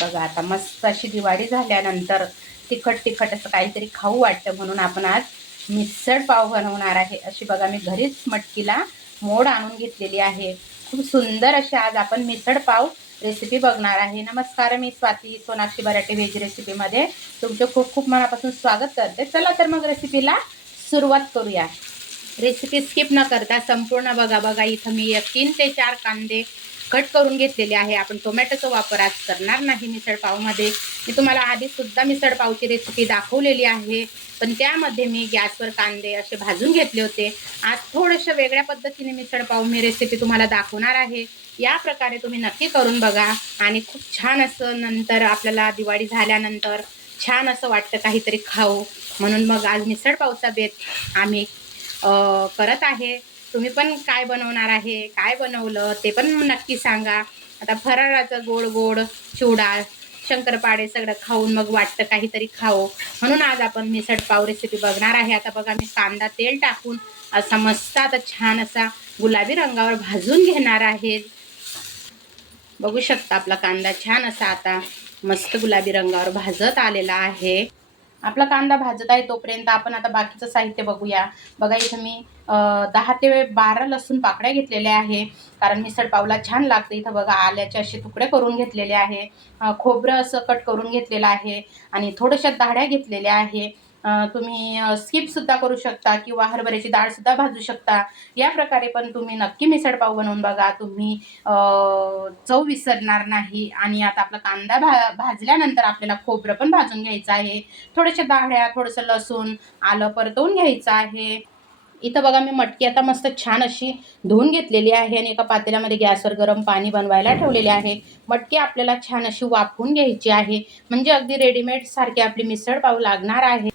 बघा आता मस्त अशी दिवाळी झाल्यानंतर तिखट तिखट असं काहीतरी खाऊ वाटतं म्हणून आपण आज मिसळ पाव बनवणार आहे. अशी बघा मी घरीच मटकीला मोड आणून घेतलेली आहे. खूप सुंदर अशी आज आपण मिसळ पाव रेसिपी बघणार आहे. नमस्कार मी स्वाती सोनाक्षी बराटे व्हेज रेसिपीमध्ये तुमचं खूप खूप मनापासून स्वागत करते. चला तर मग रेसिपीला सुरुवात करूया. रेसिपी स्किप न करता संपूर्ण बघा बघा इथं मी एक तीन ते चार कांदे कट करून घेतलेले आहे. आपण टोमॅटोचा वापर आज करणार नाही मिसळपावमध्ये मी तुम्हाला आधीसुद्धा मिसळपावची रेसिपी दाखवलेली आहे. पण त्यामध्ये मी गॅसवर कांदे असे भाजून घेतले होते. आज थोडंसं वेगळ्या पद्धतीने मिसळपाव मी रेसिपी तुम्हाला दाखवणार आहे. या प्रकारे तुम्ही नक्की करून बघा. आणि खूप छान असं नंतर आपल्याला दिवाळी झाल्यानंतर छान असं वाटतं काहीतरी खाऊ. म्हणून मग आज मिसळपावचा बेत आम्ही करत आहे. तुम्ही पण काय बनवणार आहे काय बनवलं ते पण नक्की सांगा. आता फराळाचं गोड गोड चिवडा शंकरपाडे सगळं खाऊन मग वाटतं काहीतरी खाऊ म्हणून आज आपण मिसळ पाव रेसिपी बघणार आहे. आता बघा मी कांदा तेल टाकून असा मस्त आता छान असा गुलाबी रंगावर भाजून घेणार आहे. बघू शकता आपला कांदा छान असा आता मस्त गुलाबी रंगावर भाजत आलेला आहे. आपला कांदा भाजत आहे तोपर्यंत आपण आता बाकीचं साहित्य बघूया. बघा इथं मी दहा ते बारा लसूण पाकड्या घेतलेल्या आहे. कारण मिसळ पावला छान लागते. इथं बघा आल्याचे असे तुकडे करून घेतलेले आहे. खोबरं असं कट करून घेतलेलं आहे. आणि थोड्याशा दाढ्या घेतलेल्या आहे. तुम्ही स्किपसुद्धा करू शकता किंवा हरभऱ्याची डाळसुद्धा भाजू शकता. या प्रकारे पण तुम्ही नक्की मिसळपाव बनवून बघा. तुम्ही चव विसरणार नाही. आणि आता आपला कांदा भा भाजल्यानंतर आपल्याला खोबरं पण भाजून घ्यायचं आहे. थोड्याशा दाढ्या थोडंसं लसूण आलं परतवून घ्यायचं आहे. इथं बघा मी मटकी आता मस्त छान अशी धुवून घेतलेली आहे आणि एका पातेल्यामध्ये गॅसवर गरम पाणी बनवायला ठेवलेले आहे. मटकी आपल्याला छान अशी वाफवून घ्यायची आहे. म्हणजे अगदी रेडीमेड सारखी आपली मिसळ पाव लागणार आहे.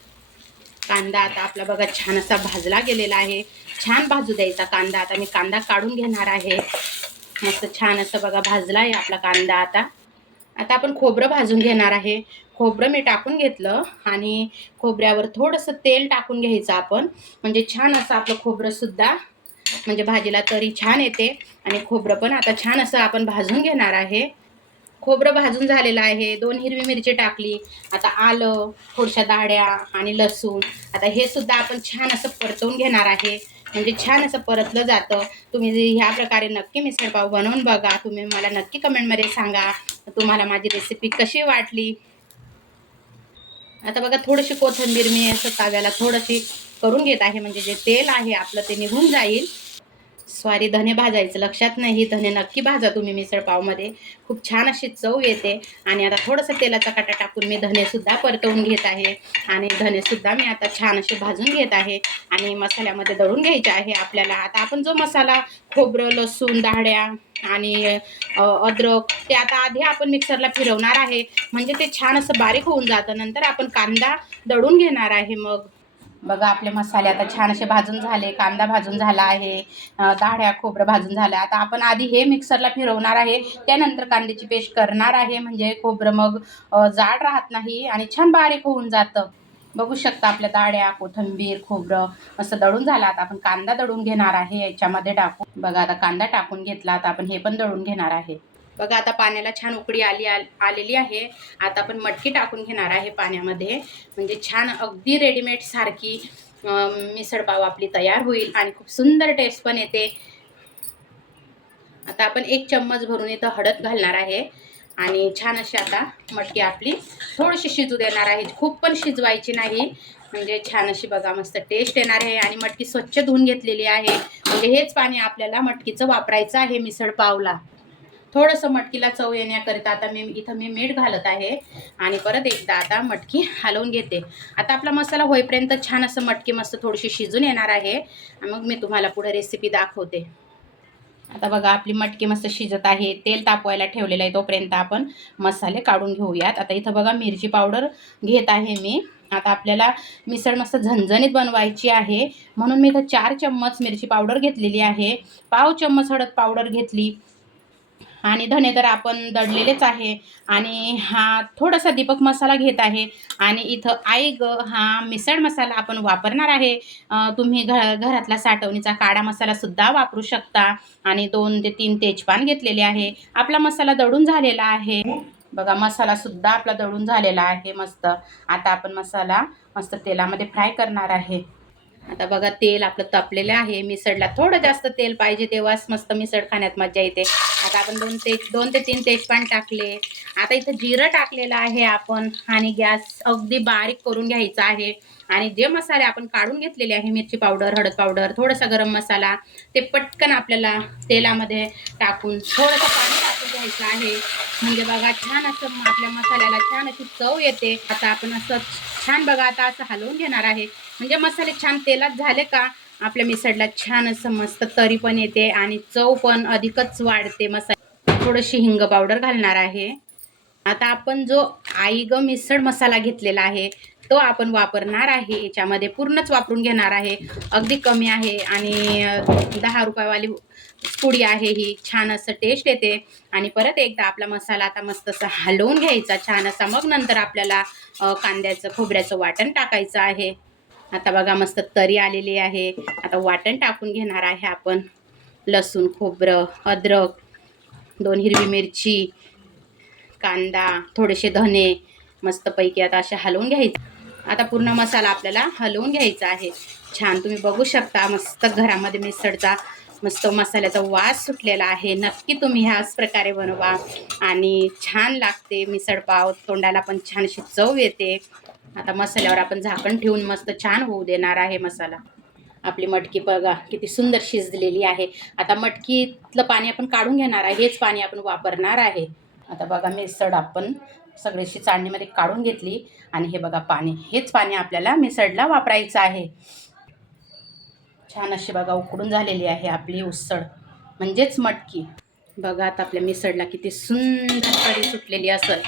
कांदा आता आपला बघा छान असा भाजला गेलेला आहे. छान भाजू द्यायचा कांदा. आता मी कांदा काढून घेणार आहे. मस्त छान असं बघा भाजला आहे आपला कांदा आता. आता आपण खोबरं भाजून घेणार आहे. खोबरं मी टाकून घेतलं आणि खोबऱ्यावर थोडंसं तेल टाकून घ्यायचं आपण. म्हणजे छान असं आपलं खोबरंसुद्धा म्हणजे भाजीला तरी छान येते. आणि खोबरं पण आता छान असं आपण भाजून घेणार आहे. खोबरं भाजून झालेलं आहे. दोन हिरवी मिरची टाकली. आता आलं थोडशा दाड्या आणि लसूण. आता हे सुद्धा आपण छान असं परतवून घेणार आहे. म्हणजे छान असं परतलं जातं. तुम्ही जे ह्या प्रकारे नक्की मिसळपाव बनवून बघा. तुम्ही मला नक्की कमेंटमध्ये सांगा. तुम्हाला माझी रेसिपी कशी वाटली? आता बघा थोडीशी कोथिंबीर मी असं ताव्याला थोडीशी करून घेत आहे. म्हणजे जे तेल आहे आपलं ते निघून जाईल. स्वारी धने भाजायचं. लक्षात नाही धने नक्की भाजा तुम्ही मिसळ पावमध्ये. खूप छान अशी चव येते. आणि आता थोडंसं तेलाचा काटा टाकून मी धनेसुद्धा परतवून घेत आहे. आणि धनेसुद्धा मी आता छान असे भाजून घेत आहे. आणि मसाल्यामध्ये दळून घ्यायचे आहे आपल्याला. आता आपण जो मसाला खोबरं लसूण दाड्या आणि अद्रक ते आता आधी आपण मिक्सरला फिरवणार आहे. म्हणजे ते छान असं बारीक होऊन जातं. नंतर आपण कांदा दळून घेणार आहे मग. बघा आपले मसाले आता छान असे भाजून झाले कांदा भाजून झाला आहे दाढ्या खोबरं भाजून झालं. आता आपण आधी हे मिक्सरला फिरवणार आहे त्यानंतर कांद्याची पेस्ट करणार आहे म्हणजे खोबरं मग जाड राहत नाही आणि छान बारीक होऊन जातं. बघू शकता आपल्या दाड्या कोथिंबीर खोबरं असं दळून झालं. आता आपण कांदा दळून घेणार आहे याच्यामध्ये टाकून. बघा आता कांदा टाकून घेतला आता आपण हे पण दळून घेणार आहे. बघा आता पाण्याला छान उकडी आली आलेली आहे. आता आपण मटकी टाकून घेणार आहे पाण्यामध्ये. म्हणजे छान अगदी रेडीमेड सारखी मिसळपाव आपली तयार होईल आणि खूप सुंदर टेस्ट पण येते. आता आपण एक चम्मच भरून इथं हळद घालणार आहे. आणि छान अशी आता मटकी आपली थोडीशी शिजू देणार आहे. खूप पण शिजवायची नाही. म्हणजे छान अशी बघा मस्त टेस्ट येणार आहे. आणि मटकी स्वच्छ धुवून घेतलेली आहे. म्हणजे हेच पाणी आपल्याला मटकीचं वापरायचं आहे मिसळपावला थोडंसं मटकीला चव येण्याकरिता आता मी इथं मी मीठ घालत आहे. आणि परत एकदा आता मटकी हलवून घेते. आता आपला मसाला होईपर्यंत छान असं मटकी मस्त थोडीशी शिजून येणार आहे. मग मी तुम्हाला पुढे रेसिपी दाखवते. आता बघा आपली मटकी मस्त शिजत आहे. तेल तापवायला ठेवलेलं आहे तोपर्यंत आपण मसाले काढून घेऊयात. आता इथं बघा मिरची पावडर घेत आहे मी. आता आपल्याला मिसळ मस्त झणझणीत बनवायची आहे. म्हणून मी इथं चार चम्मच मिरची पावडर घेतलेली आहे. पाव चम्मच हळद पावडर घेतली. आणि धने तर आपण दडलेलेच आहे. आणि हा थोडासा दीपक मसाला घेत आहे. आणि इथं आई ग हा मिसळ मसाला आपण वापरणार आहे. तुम्ही घ घरातला साठवणीचा काळा मसालासुद्धा वापरू शकता. आणि दोन ते तीन तेजपान घेतलेले आहे. आपला मसाला दळून झालेला आहे. बघा मसाला सुद्धा आपला दळून झालेला आहे मस्त. आता आपण मसाला मस्त तेलामध्ये फ्राय करणार आहे. आता बघा तेल आपलं तपलेलं आहे. मिसळला थोडं जास्त तेल पाहिजे तेव्हाच मस्त मिसळ खाण्यात मजा येते. आता आपण दोन ते दोन ते तीन तेजपान टाकले. आता इथं जिरं टाकलेलं आहे आपण आणि गॅस अगदी बारीक करून घ्यायचा आहे. आणि जे मसाले आपण काढून घेतलेले आहे मिरची पावडर हळद पावडर थोडासा गरम मसाला ते पटकन आपल्याला तेलामध्ये टाकून थोडंसं पाणी टाकून घ्यायचं आहे. म्हणजे बघा छान असं आपल्या मसाल्याला छान अशी चव येते. आता आपण असं छान बघा आता असं हलवून घेणार आहे. म्हणजे मसाले छान तेलात झाले का? आपल्या मिसळला छान असं मस्त तरी पण येते आणि चव पण अधिकच वाढते. मसाला थोडीशी हिंग पावडर घालणार आहे. आता आपण जो आई मिसळ मसाला घेतलेला आहे तो आपण वापरणार आहे. याच्यामध्ये पूर्णच वापरून घेणार आहे. अगदी कमी आहे आणि दहा रुपयावाली पुडी आहे ही. छान असं टेस्ट येते. आणि परत एकदा आपला मसाला आता मस्त असं हलवून घ्यायचा छान असा. मग नंतर आपल्याला कांद्याचं खोबऱ्याचं वाटण टाकायचं आहे. आता बघा मस्त तरी आलेली आहे. आता वाटण टाकून घेणार आहे आपण. लसूण खोबरं अद्रक दोन हिरवी मिरची कांदा थोडेसे धने मस्तपैकी आता असे हलवून घ्यायचे. आता पूर्ण मसाला आपल्याला हलवून घ्यायचा आहे. छान तुम्ही बघू शकता मस्त घरामध्ये मिसळचा मस्त मसाल्याचा वास सुटलेला आहे. नक्की तुम्ही ह्याच प्रकारे बनवा आणि छान लागते मिसळ पाव तोंडाला पण छानशी चव येते. आता मसाल्यावर आपण झाकण ठेवून मस्त छान होऊ देणार आहे मसाला. आपली मटकी बघा किती सुंदर शिजलेली आहे. आता मटकीतलं पाणी आपण काढून घेणार आहे हेच पाणी आपण वापरणार आहे. आता बघा मिसळ आपण सगळीशी चाळणीमध्ये काढून घेतली आणि हे बघा पाणी हेच पाणी आपल्याला मिसळला वापरायचं आहे. छान अशी बघा उकडून झालेली आहे आपली उसळ म्हणजेच मटकी. बघा आता आपल्या मिसळला किती सुंदर तरी सुटलेली असेल.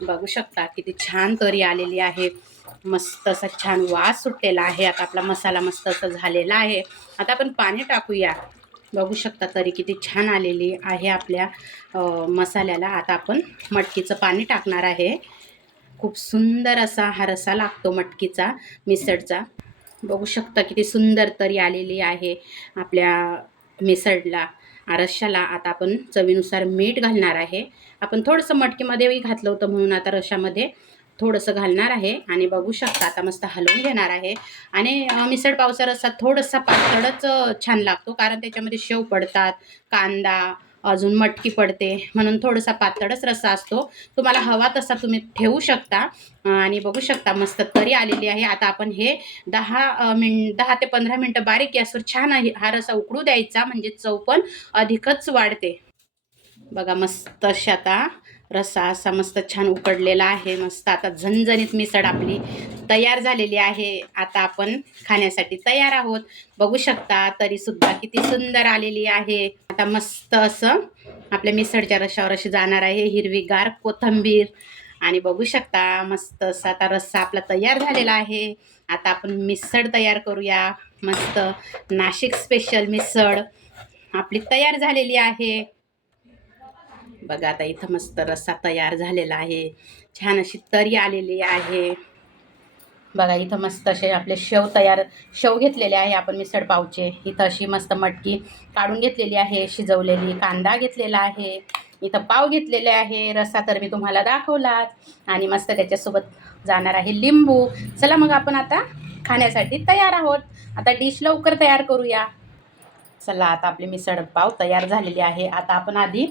बघू शकता किती छान तरी आलेली आहे. मस्त असा छान वास सुटलेला आहे. आता आपला मसाला मस्त असा झालेला आहे. आता आपण पाणी टाकूया. बघू शकता तरी किती छान आलेली आहे आपल्या मसाल्याला. आता आपण मटकीचं पाणी टाकणार आहे. खूप सुंदर असा हा रसा लागतो मटकीचा मिसळचा. बघू शकता किती सुंदर तरी आलेली आहे आपल्या मिसळला रश्शाला आता आपण चवीनुसार मीठ घालणार आहे. आपण थोडंसं मटकीमध्येही घातलं होतं म्हणून आता रशामध्ये थोडंसं घालणार आहे. आणि बघू शकता आता मस्त हलवून घेणार आहे. आणि मिसळ पावसा रस्सा थोडासा पातळच छान लागतो. कारण त्याच्यामध्ये शेव पडतात कांदा अजून मटकी पडते. म्हणून थोडासा पातळच रस्सा असतो. तुम्हाला हवा तसा तुम्ही ठेवू शकता. आणि बघू शकता मस्त तरी आलेली आहे. आता आपण हे दहा मिन दहा ते पंधरा मिनटं बारीक गॅसवर छान आहे- हा रसा उकडू द्यायचा. म्हणजे चव पण अधिकच वाढते. बघा मस्त अशी आता रस्सा असा मस्त छान उकडलेला आहे मस्त. आता झणझणीत मिसळ आपली तयार झालेली आहे. आता आपण खाण्यासाठी तयार आहोत. बघू शकता तरी सुद्धा किती सुंदर आलेली आहे. आता मस्त असं आपल्या मिसळच्या रशावर अशी जाणार आहे हिरवीगार कोथंबीर. आणि बघू शकता मस्त असा आता रस्सा आपला तयार झालेला आहे. आता आपण मिसळ तयार करूया. मस्त नाशिक स्पेशल मिसळ आपली तयार झालेली आहे. बघा आता इथं मस्त रस्सा तयार झालेला आहे. छान अशी तरी आलेली आहे. बघा इथं मस्त असे आपले शेव तयार शेव घेतलेले आहे आपण मिसळ पावचे. इथं अशी मस्त मटकी काढून घेतलेली आहे शिजवलेली कांदा घेतलेला आहे. इथं पाव घेतलेले आहे रस्सा तर मी तुम्हाला दाखवलाच. आणि मस्त त्याच्यासोबत जाणार आहे लिंबू. चला मग आपण आता खाण्यासाठी तयार आहोत. आता डिश लवकर तयार करूया. चला आता आपली मिसळ पाव तयार झालेली आहे. आता आपण आधी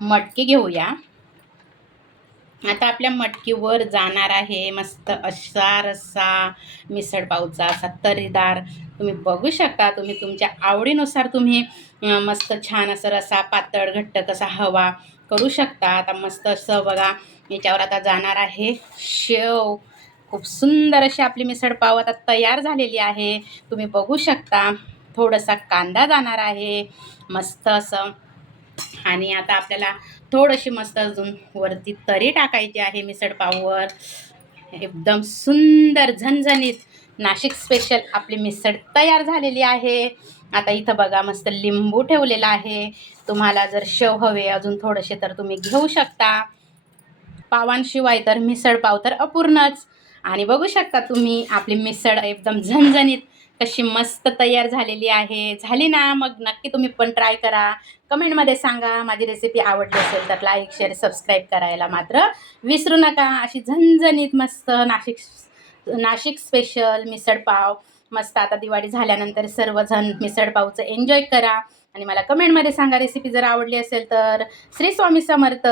मटकी घेऊया. आता आपल्या मटकीवर जाणार आहे मस्त असा रस्सा मिसळपावचा असा तरीदार. तुम्ही बघू शकता तुम्ही तुमच्या आवडीनुसार तुम्ही मस्त छान असं रसा पातळ घट्ट कसा हवा करू शकता. आता मस्त असं बघा याच्यावर आता जाणार आहे शेव. खूप सुंदर अशी आपली मिसळपाव आता तयार झालेली आहे. तुम्ही बघू शकता थोडासा कांदा जाणार आहे. मस्त असं आणि आता आपल्याला थोडीशी मस्त अजून वरती तरी टाकायची आहे मिसळपाववर एकदम सुंदर झणझणीत नाशिक स्पेशल आपली मिसळ तयार झालेली आहे. आता इथं बघा मस्त लिंबू ठेवलेला आहे. तुम्हाला जर शेव हवे अजून थोडेसे तर तुम्ही घेऊ शकता. पावांशिवाय तर मिसळ पाव तर अपूर्णच. आणि बघू शकता तुम्ही आपली मिसळ एकदम झणझणीत कशी मस्त तयार झालेली आहे. झाली ना? मग नक्की तुम्ही पण ट्राय करा. कमेंटमध्ये सांगा. माझी रेसिपी आवडली असेल तर लाईक शेअर सबस्क्राईब करायला मात्र विसरू नका. अशी झणझणीत मस्त नाशिक नाशिक स्पेशल मिसळपाव मस्त आता दिवाळी झाल्यानंतर सर्वजण मिसळपावचं एन्जॉय करा. आणि मला कमेंटमध्ये सांगा रेसिपी जर आवडली असेल तर. श्री स्वामी समर्थ.